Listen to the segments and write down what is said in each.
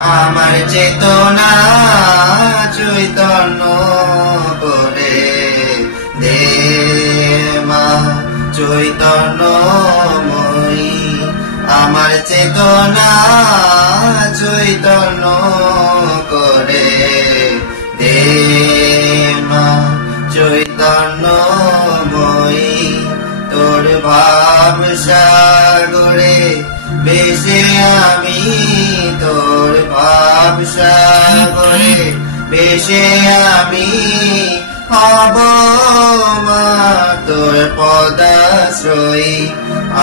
আমার চেতনা চৈতন্য করে দে মা চৈতন্যময়ী। আমার চেতনা চৈতন্য করে দে মা চৈতন্যময়ী। তোর ভাব সাগরে ভেসে আমি, তোর ভাব সাগরে ভেসে আমি হব মা তোর পদাশ্রয়ী।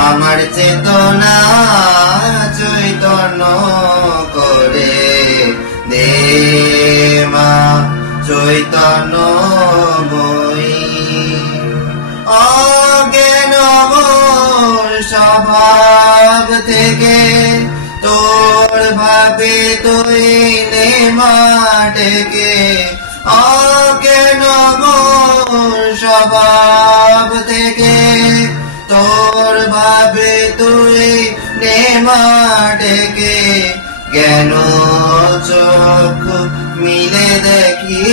আমার চেতনা চৈতন্য করে দে মা চৈতন্যময়ী। অজ্ঞান মোর স্বভাব থেকে তোর ভাবে তুই নে মা ডেকে। অজ্ঞান মোর স্বভাব থেকে তোর ভাবে তুই নে মা ডেকে। জ্ঞান চক্ষু মিলে দেখি,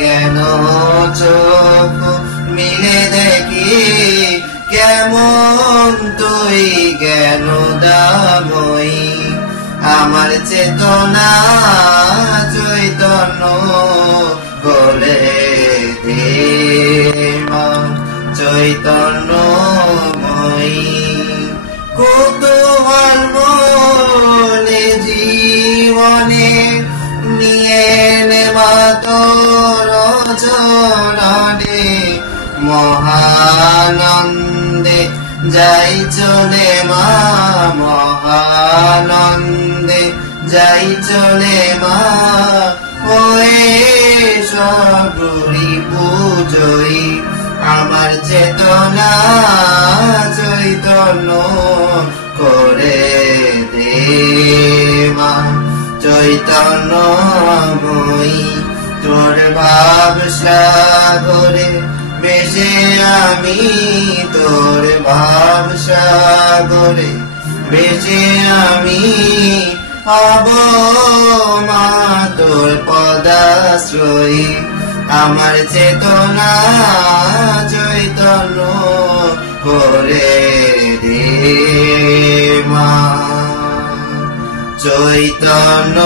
জ্ঞান চক্ষু মিলে দেখি কেমন তুই জ্ঞান দাময়ী। আমার চেতনা চৈতন্য করে দে মা চৈতন্যময়ী। কৌতূহল মনে জীবনে নিয়ে নে মা তোর চরণে। মহানন্দে যাই চলে মা, মহানন্দে যাই চলে মা হয়ে সগুরি পূজয়ী। আমার চেতনা চৈতন্য করে দে মা চৈতন্যময়ী। তোর ভাব সাগরে ভেসে আমি, তোর ভাব সাগরে ভেসে আমি হব মা তোর পদাশ্রয়ী। আমার চেতনা চৈতন্য করে দে মা চৈতন্য।